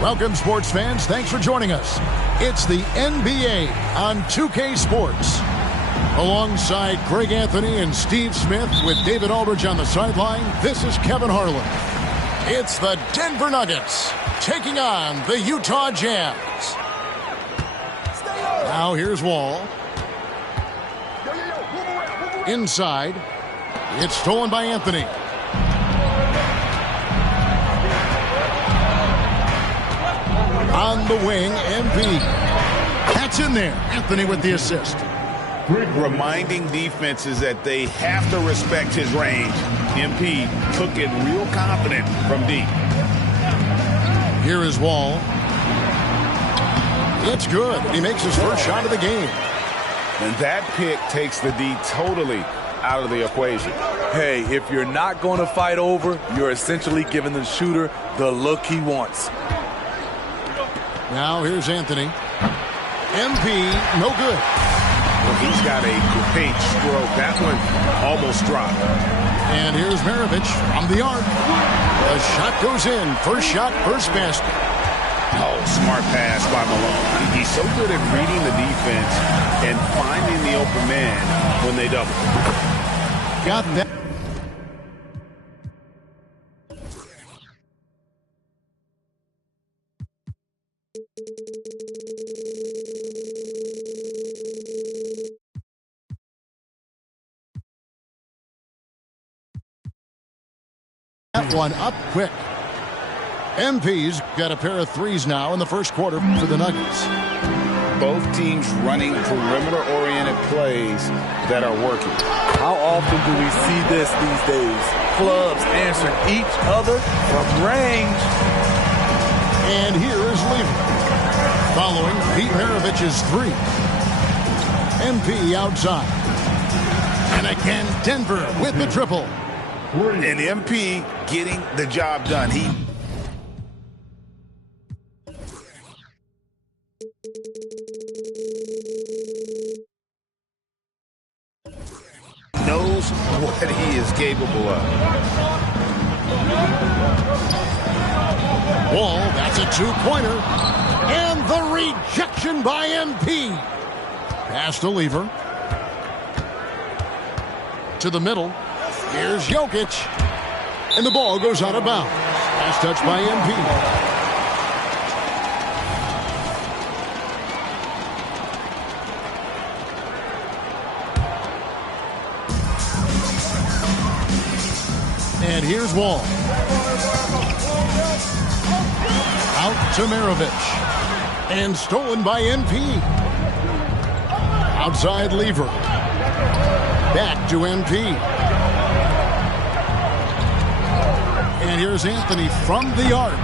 Welcome, sports fans. Thanks for joining us. It's the NBA on 2K Sports. Alongside Greg Anthony and Steve Smith with David Aldridge on the sideline, this is Kevin Harlan. It's the Denver Nuggets taking on the Utah Jazz. Now here's Wall. Inside. It's stolen by Anthony. On the wing, MP. That's in there. Anthony with the assist. Reminding defenses that they have to respect his range. MP took it real confident from deep. Here is Wall. It's good. He makes his first shot of the game. And that pick takes the D totally out of the equation. Hey, if you're not going to fight over, you're essentially giving the shooter the look he wants. Now here's Anthony. MP, no good. Well, he's got a great stroke. That one almost dropped. And here's Maravich from the arc. The shot goes in. First shot, first basket. Oh, smart pass by Malone. He's so good at reading the defense and finding the open man when they double. Got that. That one up quick. MP's got a pair of threes now in the first quarter for the Nuggets. Both teams running perimeter-oriented plays that are working. How often do we see this these days? Clubs answering each other from range. And here is Lever. Following Pete Maravich's three. MP outside. And again, Denver with the triple. And MP getting the job done. He knows what he is capable of. Wall, that's a two-pointer. And the rejection by MP. Pass to Lever. To the middle. Here's Jokic. And the ball goes out of bounds. Last touch by MP. And here's Wall. Out to Maravich. And stolen by MP. Outside Lever. Back to MP. And here's Anthony from the arc.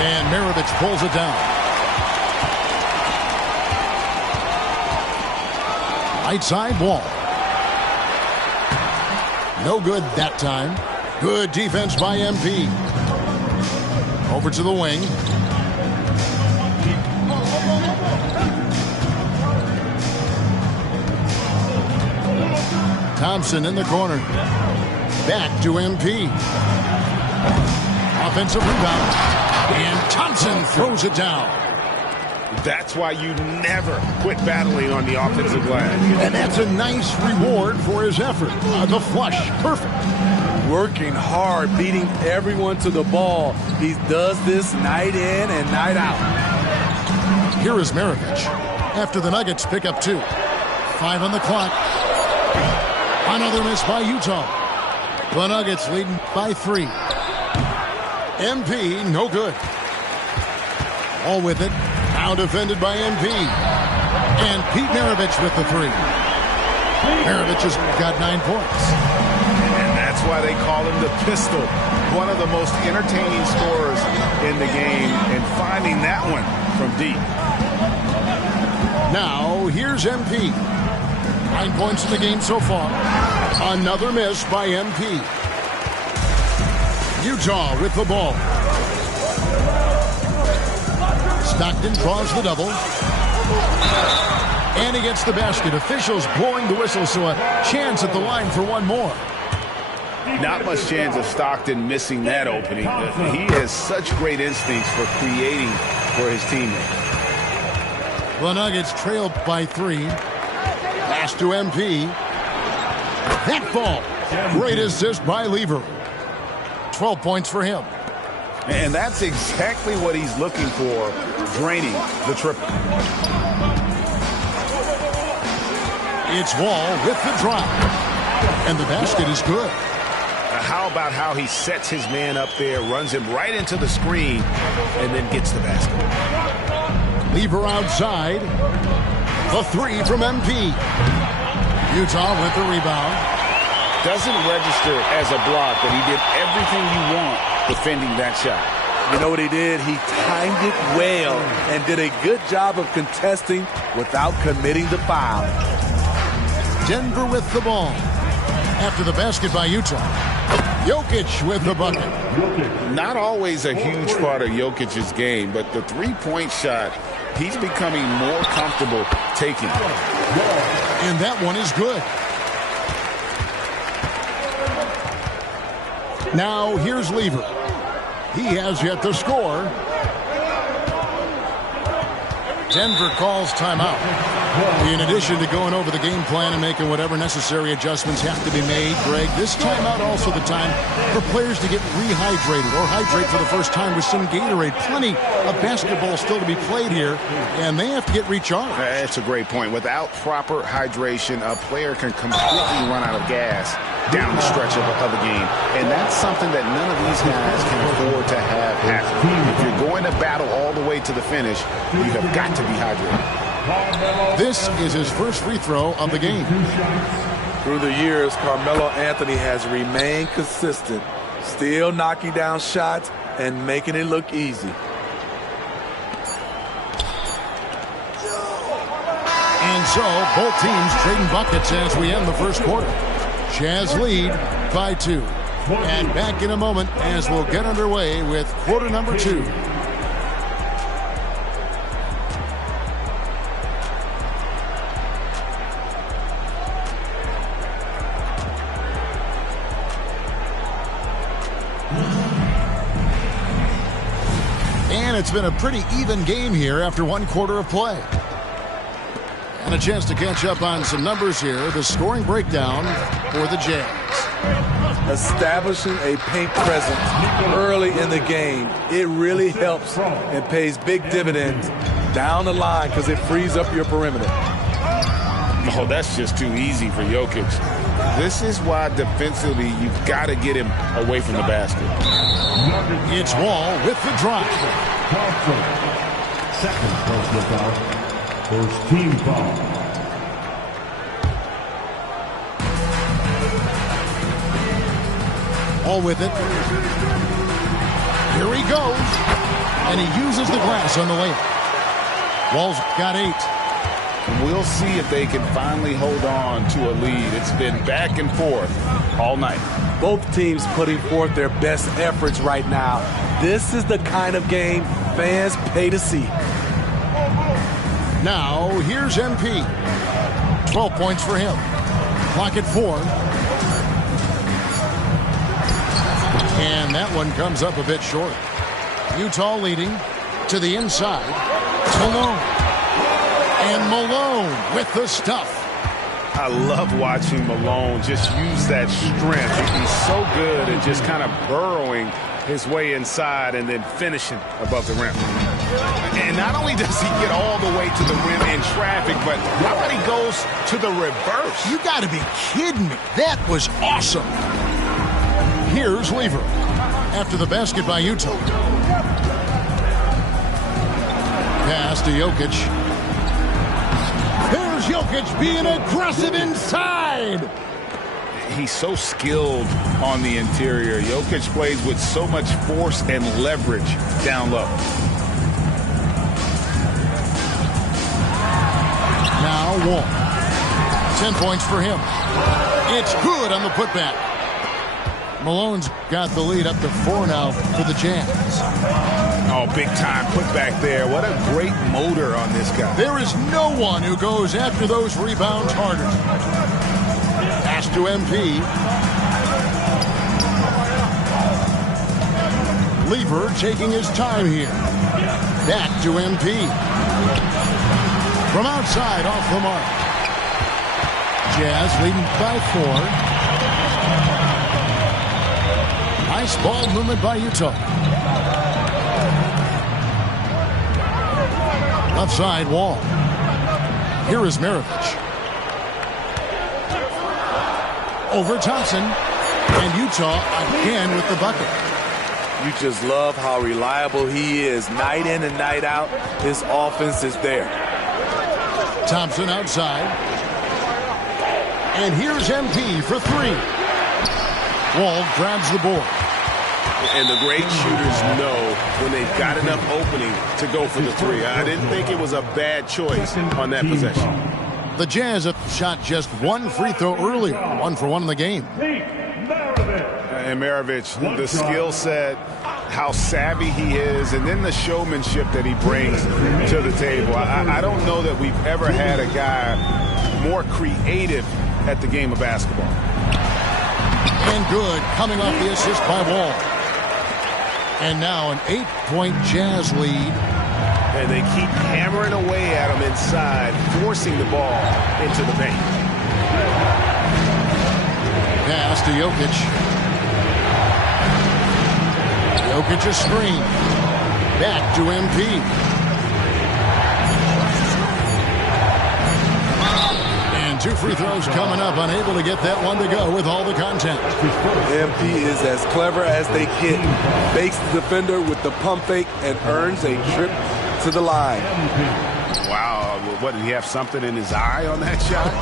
And Maravich pulls it down. Right side Wall. No good that time. Good defense by MP. Over to the wing. Thompson in the corner. Back to MP. Offensive rebound. And Thompson throws it down. That's why you never quit battling on the offensive glass. And that's a nice reward for his effort. The flush, perfect. Working hard, beating everyone to the ball. He does this night in and night out. Here is Maravich. After the Nuggets pick up two. 5 on the clock. Another miss by Utah. The Nuggets leading by 3. MP, no good. All with it. Now defended by MP. And Pete Maravich with the 3. Maravich has got 9 points. And that's why they call him the pistol. One of the most entertaining scorers in the game. And finding that one from deep. Now, here's MP. 9 points in the game so far. Another miss by MP. Utah with the ball. Stockton draws the double. And he gets the basket. Officials blowing the whistle, so a chance at the line for one more. Not much chance of Stockton missing that opening. He has such great instincts for creating for his teammates. The Nuggets trailed by 3. Pass to MP. That ball. Great assist by Lever. 12 points for him. And that's exactly what he's looking for, draining the triple. It's Wall with the drive. And the basket is good. How about how he sets his man up there, runs him right into the screen, and then gets the basket. Lever outside. The 3 from MP. Utah with the rebound. Doesn't register as a block, but he did everything you want defending that shot. You know what he did? He timed it well and did a good job of contesting without committing the foul. Denver with the ball. After the basket by Utah. Jokic with the bucket. Not always a huge part of Jokic's game, but the three-point shot, he's becoming more comfortable taking. And that one is good. Now here's Lever. He has yet to score. Denver calls timeout. In addition to going over the game plan and making whatever necessary adjustments have to be made, Greg, this timeout also the time for players to get rehydrated or hydrate for the first time with some Gatorade. Plenty of basketball still to be played here, and they have to get recharged. That's a great point. Without proper hydration, a player can completely run out of gas down the stretch of a game. And that's something that none of these guys can afford to have happen. If you're going to battle all the way to the finish, you have got to be hydrated. This is his first free throw of the game. Through the years, Carmelo Anthony has remained consistent, still knocking down shots and making it look easy. And so, both teams trading buckets as we end the first quarter. Jazz lead by 2. And back in a moment as we'll get underway with quarter number 2. And it's been a pretty even game here after one quarter of play. And a chance to catch up on some numbers here. The scoring breakdown for the Jazz. Establishing a paint presence early in the game, it really helps and pays big dividends down the line because it frees up your perimeter. Oh, that's just too easy for Jokic. This is why defensively you've got to get him away from the basket. It's Wall with the drive. Second personal foul. First team foul. All with it. Here he goes. And he uses the glass on the layup. Wall's got 8. We'll see if they can finally hold on to a lead. It's been back and forth all night. Both teams putting forth their best efforts right now. This is the kind of game fans pay to see. Now, here's MP. 12 points for him. Clock at 4. And that one comes up a bit short. Utah leading to the inside. Malone. And Malone with the stuff. I love watching Malone just use that strength. He's so good at just kind of burrowing his way inside and then finishing above the rim. And not only does he get all the way to the rim in traffic, but how about he goes to the reverse? You got to be kidding me. That was awesome. Here's Lever after the basket by Utah. Pass to Jokic. There's Jokic being aggressive inside. He's so skilled on the interior. Jokic plays with so much force and leverage down low. Now Wall. 10 points for him. It's good on the putback. Malone's got the lead up to 4 now for the Jazz. Oh, big time putback there. What a great motor on this guy. There is no one who goes after those rebounds harder. Pass to MP. Lever taking his time here. Back to MP. From outside, off the mark. Jazz leading by 4. Nice ball movement by Utah. Left side, Wall. Here is Maravich. Over Thompson. And Utah again with the bucket. You just love how reliable he is. Night in and night out, his offense is there. Thompson outside. And here's MP for 3. Wall grabs the board. And the great shooters know when they've got enough opening to go for the 3. I didn't think it was a bad choice on that possession. The Jazz have shot just 1 free throw earlier. 1 for 1 in the game. And Maravich, the skill set, how savvy he is, and then the showmanship that he brings to the table. I don't know that we've ever had a guy more creative at the game of basketball. And good, coming off the assist by Wall. And now an 8-point Jazz lead. And they keep hammering away at him inside, forcing the ball into the paint. Pass to Jokic. Jokic a screen. Back to MP. And 2 free throws coming up. Unable to get that one to go with all the contact. MP is as clever as they get. Fakes the defender with the pump fake and earns a trip to the line. Wow. What, did he have something in his eye on that shot?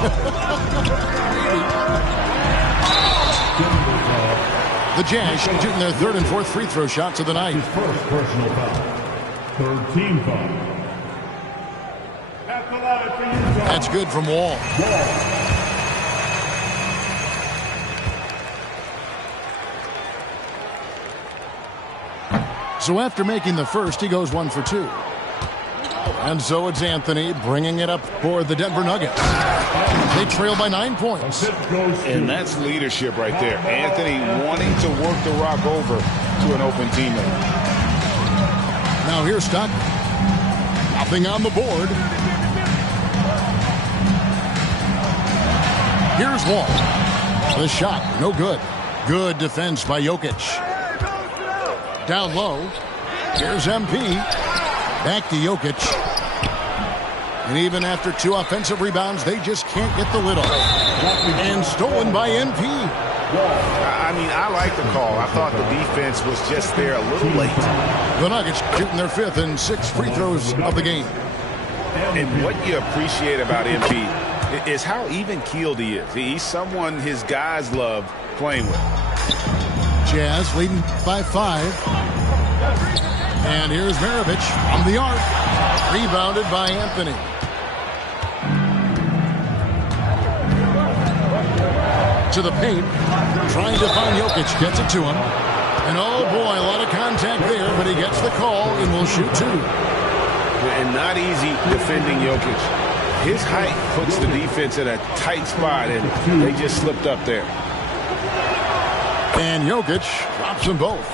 The Jazz shooting their 3rd and 4th free throw shots of the night. His first personal foul. 3rd team foul. That's good from Wall. So after making the first, he goes 1 for 2. And so it's Anthony bringing it up for the Denver Nuggets. They trail by 9 points. And that's leadership right there. Anthony wanting to work the rock over to an open teammate. Now here's Stockton. Nothing on the board. Here's Wall. The shot, no good. Good defense by Jokic. Down low. Here's MP. Back to Jokic. And even after 2 offensive rebounds, they just can't get the lid off. And stolen by MP. I mean, I like the call. I thought the defense was just there a little late. The Nuggets shooting their 5th and 6th free throws of the game. And what you appreciate about MP is how even-keeled he is. He's someone his guys love playing with. Jazz leading by 5. And here's Maravich from the arc. Rebounded by Anthony. To the paint. Trying to find Jokic. Gets it to him. And oh boy, a lot of contact there, but he gets the call and will shoot 2. And not easy defending Jokic. His height puts the defense in a tight spot, and they just slipped up there. And Jokic drops them both.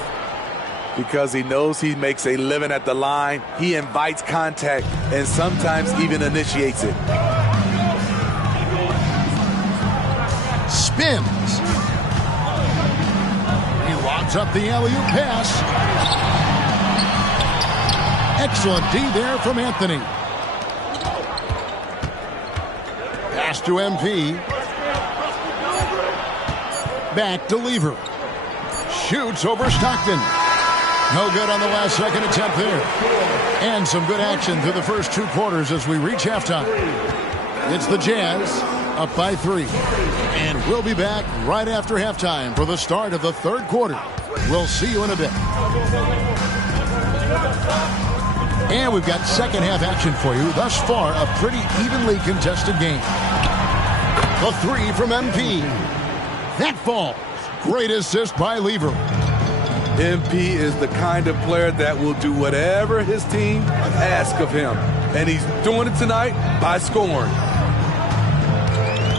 Because he knows he makes a living at the line, he invites contact and sometimes even initiates it. Spins. He lobs up the alley-oop pass. Excellent D there from Anthony. Pass to MP. Back to Lever. Shoots over Stockton. No good on the last second attempt there. And some good action through the first 2 quarters as we reach halftime. It's the Jazz up by 3. And we'll be back right after halftime for the start of the 3rd quarter. We'll see you in a bit. And we've got second half action for you. Thus far, a pretty evenly contested game. The 3 from MP. That falls. Great assist by Lever. MP is the kind of player that will do whatever his team asks of him. And he's doing it tonight by scoring.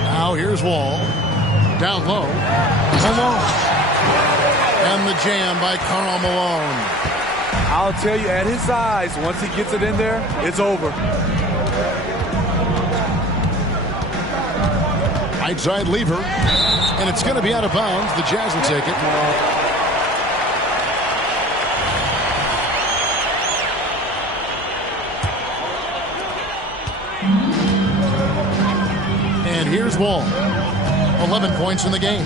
Now here's Wall. Down low. Malone. And the jam by Karl Malone. I'll tell you, at his size, once he gets it in there, it's over. Right side lever, and it's going to be out of bounds. The Jazz will take it. And here's Wall. 11 points in the game.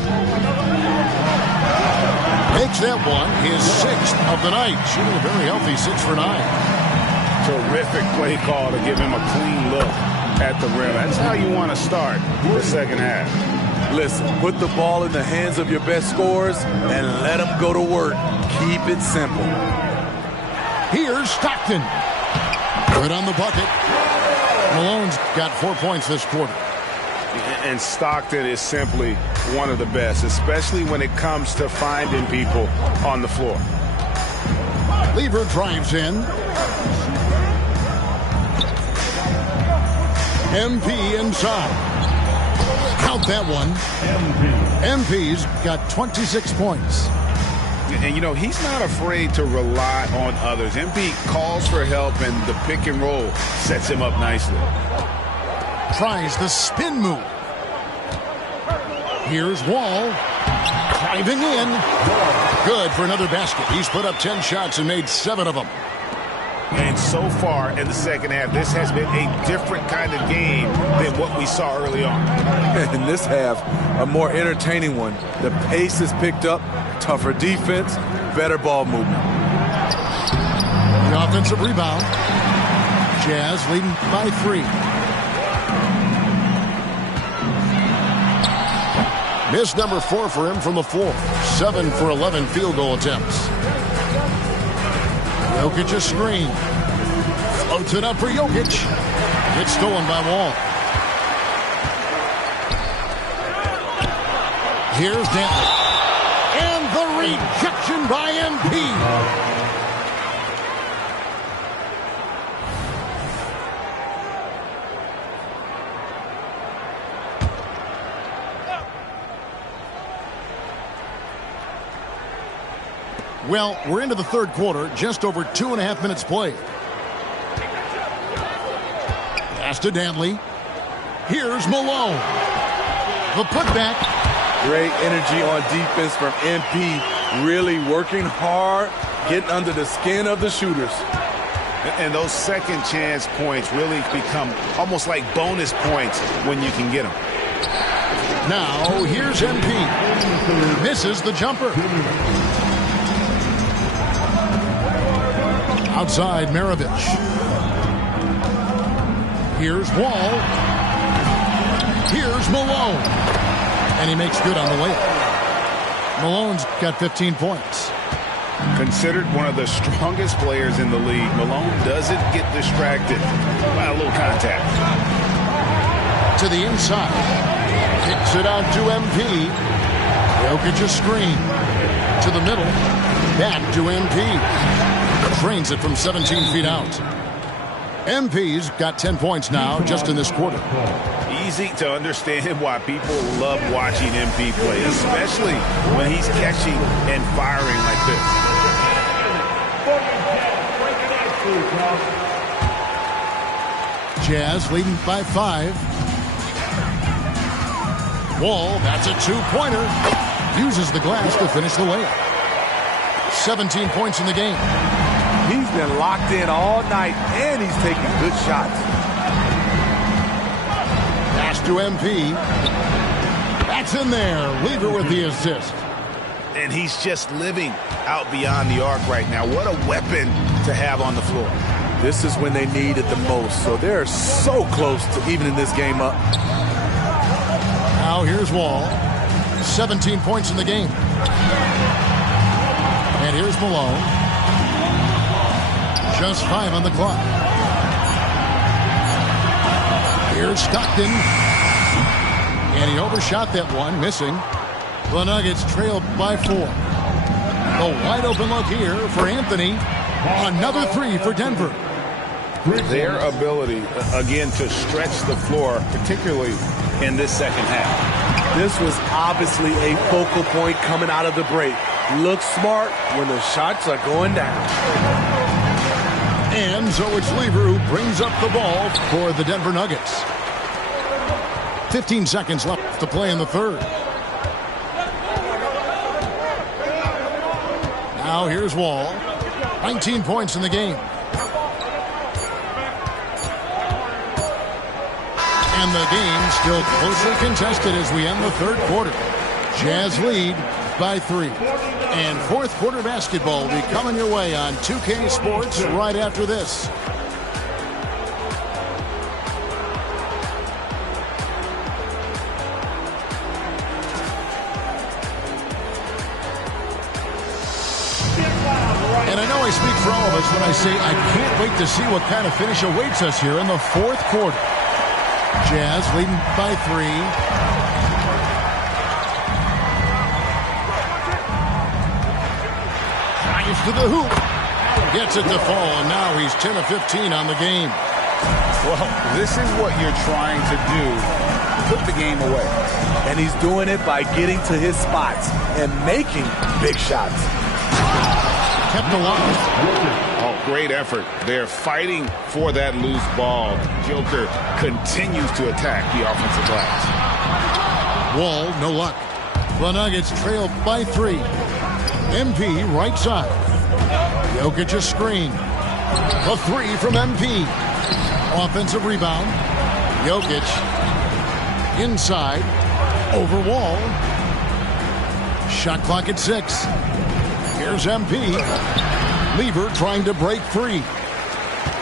Makes that one his 6th of the night. Shooting a very healthy 6 for 9. Terrific play call to give him a clean look at the rim. That's how you want to start the second half. Listen, put the ball in the hands of your best scorers and let them go to work. Keep it simple. Here's Stockton. Good on the bucket. Malone's got 4 points this quarter. And Stockton is simply one of the best, especially when it comes to finding people on the floor. Lever drives in. MP inside. Count that one. MP's got 26 points. And, you know, he's not afraid to rely on others. MP calls for help, and the pick and roll sets him up nicely. Tries the spin move. Here's Wall. Driving in. Good for another basket. He's put up 10 shots and made 7 of them. And so far in the second half, this has been a different kind of game than what we saw early on. In this half, a more entertaining one. The pace is picked up, tougher defense, better ball movement. The offensive rebound. Jazz leading by 3. Miss number 4 for him from the floor. 7 for 11 field goal attempts. Jokic a screen. Floats it up for Jokic. It's stolen by Wall. Here's Dantley. And the rejection by MP. Well, we're into the third quarter, just over 2.5 minutes played. Pass to Dantley. Here's Malone. The putback. Great energy on defense from MP. Really working hard, getting under the skin of the shooters. And those second chance points really become almost like bonus points when you can get them. Now, here's MP. Misses the jumper. Outside, Maravich. Here's Wall. Here's Malone. And he makes good on the layup. Malone's got 15 points. Considered one of the strongest players in the league, Malone doesn't get distracted by a little contact. To the inside. Kicks it out to MP. Jokic a screen. To the middle. Back to MP. Drains it from 17 feet out. MP's got 10 points now just in this quarter. Easy to understand why people love watching MP play, especially when he's catching and firing like this. Jazz leading by 5. Wall, that's a 2-pointer. Uses the glass to finish the layup. 17 points in the game. He's been locked in all night, and he's taking good shots. Pass to MP. That's in there. Lever with the assist. And he's just living out beyond the arc right now. What a weapon to have on the floor. This is when they need it the most, so they're so close to evening this game up. Now here's Wall. 17 points in the game. And here's Malone. Just 5 on the clock. Here's Stockton. And he overshot that one, missing. The Nuggets trailed by 4. The wide open look here for Anthony. Another 3 for Denver. Their ability, again, to stretch the floor, particularly in this second half. This was obviously a focal point coming out of the break. look smart when the shots are going down. And so it's Lever who brings up the ball for the Denver Nuggets. 15 seconds left to play in the third. Now here's Wall. 19 points in the game. And the game still closely contested as we end the third quarter. Jazz lead by 3. And fourth quarter basketball will be coming your way on 2K Sports right after this. And I know I speak for all of us when I say I can't wait to see what kind of finish awaits us here in the fourth quarter. Jazz leading by 3. Drives to the hoop. Gets it to fall, and now he's 10 of 15 on the game. Well, this is what you're trying to do. Put the game away. And he's doing it by getting to his spots and making big shots. Kept alive. Oh, great effort. They're fighting for that loose ball. Joker continues to attack the offensive glass. Wall, no luck. The Nuggets trail by 3. MP right side. Jokic a screen. A 3 from MP. Offensive rebound. Jokic inside. Over Wall. Shot clock at 6. Here's MP. Lever trying to break free.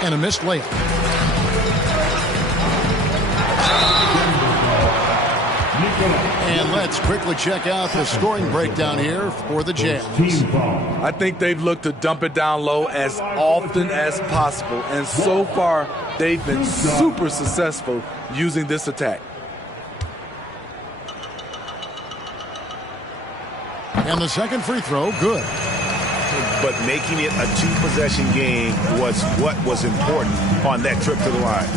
And a missed layup. And let's quickly check out the scoring breakdown here for the Jazz. I think they've looked to dump it down low as often as possible. And so far, they've been super successful using this attack. And the second free throw, good. But making it a 2-possession game was what was important on that trip to the line.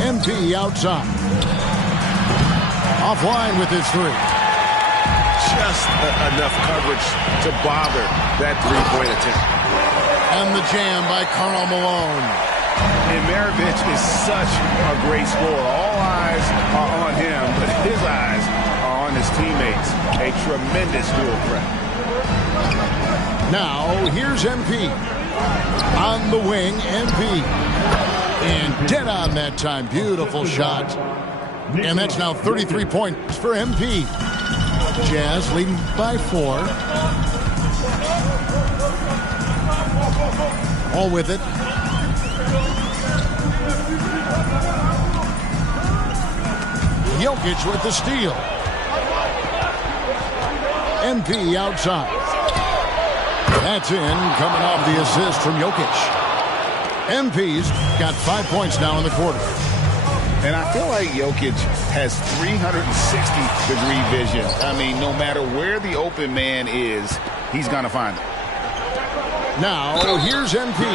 MP outside. Offline with his 3. Just enough coverage to bother that three-point attempt. And the jam by Karl Malone. And Maravich is such a great scorer. All eyes are on him, but his eyes are on his teammates. A tremendous dual threat. Now, here's MP. On the wing, MP. And dead on that time. Beautiful shot. And that's now 33 points for MP. Jazz leading by 4. All with it. Jokic with the steal. MP outside. That's in, coming off the assist from Jokic. MP's got 5 points now in the quarter. And I feel like Jokic has 360-degree vision. I mean, no matter where the open man is, he's going to find it. Now, here's MP.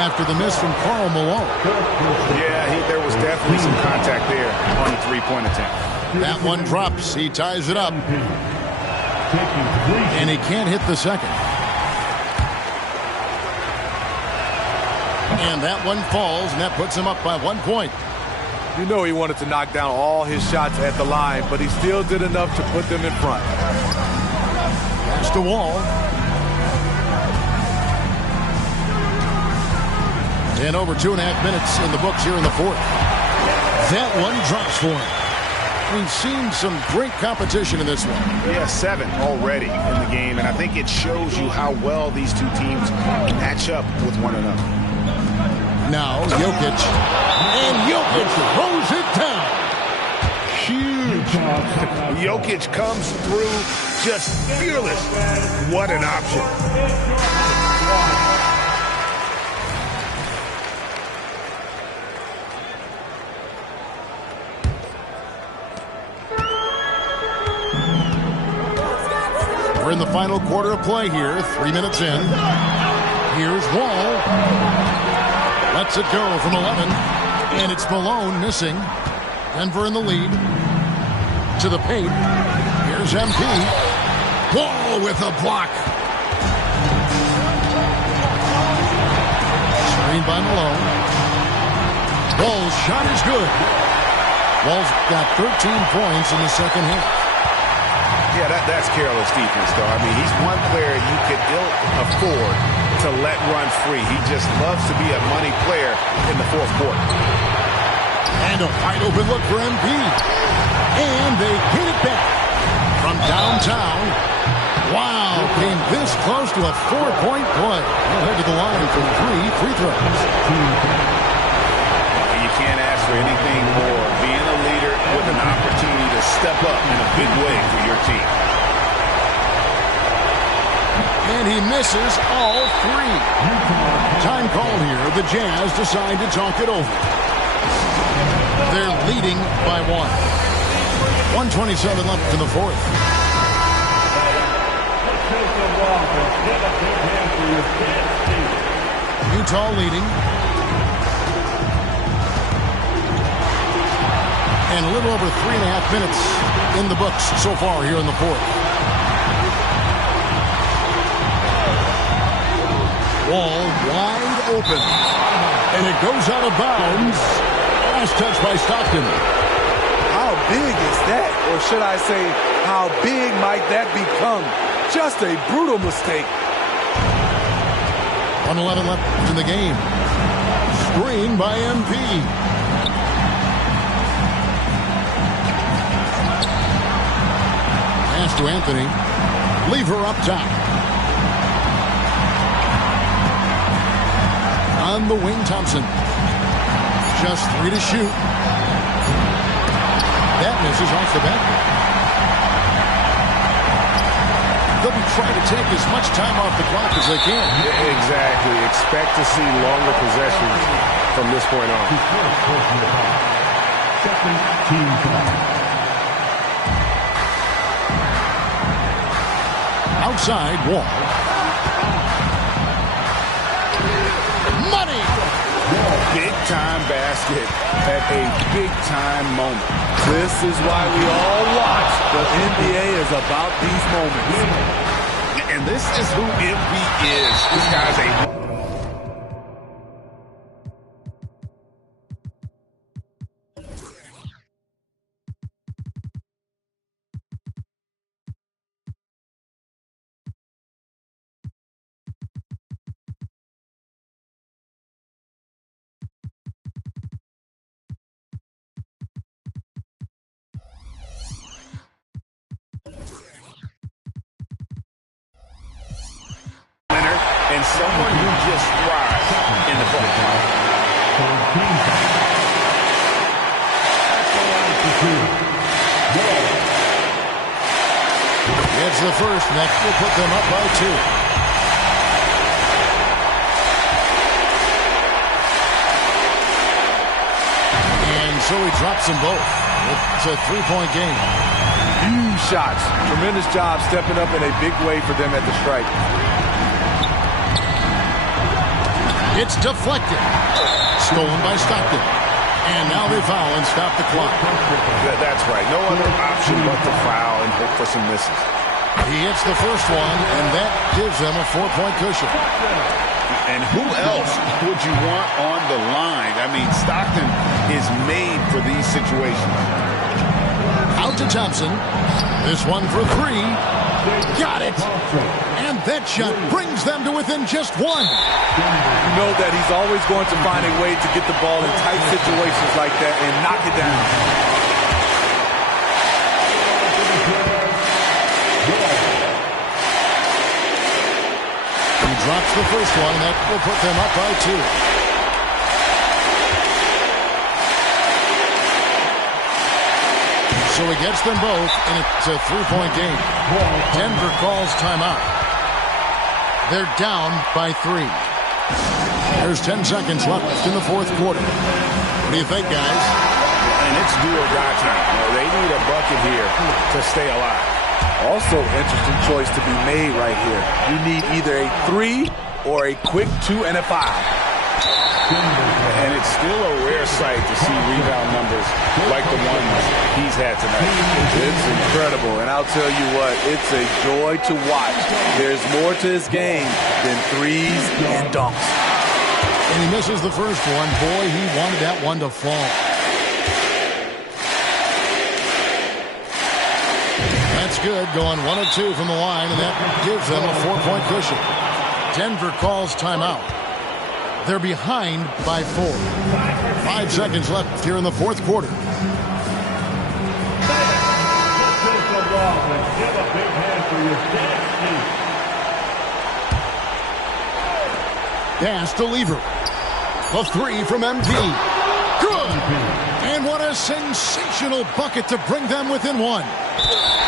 After the miss from Karl Malone. Yeah, there was definitely some contact there on the three-point attempt. That one drops. He ties it up. And he can't hit the second. And that one falls, and that puts him up by 1 point. You know he wanted to knock down all his shots at the line, but he still did enough to put them in front. Pass to Wall. And over 2.5 minutes in the books here in the fourth. That one drops for him. We've seen some great competition in this one. Yeah, 7 already in the game, and I think it shows you how well these two teams match up with one another. Now, Jokic. And Jokic throws it down. Huge. Jokic comes through just fearless. What an option. We're in the final quarter of play here. 3 minutes in. Here's Wall. Lets it go from 11. And it's Malone missing. Denver in the lead. to the paint. Here's MP. Wall with a block. Screen by Malone. Wall's shot is good. Wall's got 13 points in the second half. Yeah, that's careless defense, though. I mean, he's one player you could ill afford to let run free. He just loves to be a money player in the fourth quarter. And a wide open look for MP. And they get it back from downtown. Wow, came this close to a 4-point play. He'll head to the line for 3 free throws. You can't ask for anything more. Being a leader with an opportunity to step up in a big way for your team. And he misses all 3. Time called here. The Jazz decide to talk it over. They're leading by 1. 1:27 left in the fourth. Utah leading. And a little over 3.5 minutes in the books so far here in the fourth. Wall wide open. And it goes out of bounds. Last touch by Stockton. How big is that? Or should I say, how big might that become? Just a brutal mistake. 1:11 left in the game. Screen by MP. Pass to Anthony. Lever up top. On the wing, Thompson. Just 3 to shoot. That misses off the back. They'll be trying to take as much time off the clock as they can. Exactly. Expect to see longer possessions from this point on. Second team foul. Outside, Wall. Money! Big-time basket at a big-time moment. This is why we all watch. The NBA is about these moments. And this is who MP is. This guy's a... and someone who just thrives in the ball. Gets the first, and that will put them up by 2. And so he drops them both. It's a 3-point game. Huge shots. Tremendous job stepping up in a big way for them at the stripe. It's deflected. Stolen by Stockton. And now they foul and stop the clock. That's right. No other option but to foul and hope for some misses. He hits the first one, and that gives them a 4-point cushion. And who else would you want on the line? I mean, Stockton is made for these situations. Out to Thompson. This one for 3. Got it. And that shot brings them to within just 1. You know that he's always going to find a way to get the ball in tight situations like that and knock it down. He drops the first one. That will put them up by 2. So he gets them both, and it's a 3-point game. Denver calls timeout. They're down by 3. There's 10 seconds left in the fourth quarter. What do you think, guys? And it's do or die time. They need a bucket here to stay alive. Also, interesting choice to be made right here. You need either a 3 or a quick 2 and a foul. And it's still a rare sight to see rebound numbers like the ones he's had tonight. It's incredible, and I'll tell you what, it's a joy to watch. There's more to his game than threes and dunks. And he misses the first one. Boy, he wanted that one to fall. That's good, going 1 of 2 from the line, and that gives them a 4-point cushion. Denver calls timeout. They're behind by 4. 5 seconds left here in the fourth quarter. Pass to Lever. A 3 from MT. Good! And what a sensational bucket to bring them within 1.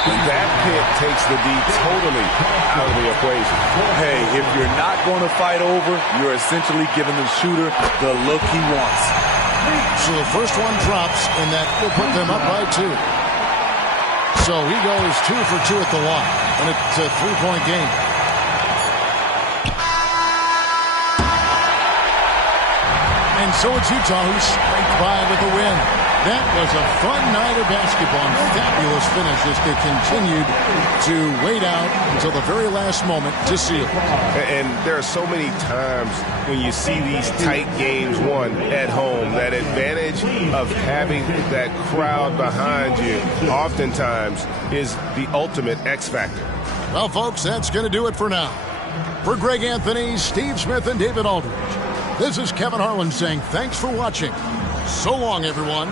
That pick takes the D totally out of the equation. Hey, if you're not going to fight over, you're essentially giving the shooter the look he wants. So the first one drops, and that will put them up by 2. So he goes 2 for 2 at the line, and it's a 3-point game. And so it's Utah who scraped by with the win. That was a fun night of basketball and fabulous finish as they continued to wait out until the very last moment to seal. And there are so many times when you see these tight games won at home, that advantage of having that crowd behind you oftentimes is the ultimate X factor. Well, folks, that's going to do it for now. For Greg Anthony, Steve Smith, and David Aldridge, this is Kevin Harlan saying thanks for watching. So long, everyone.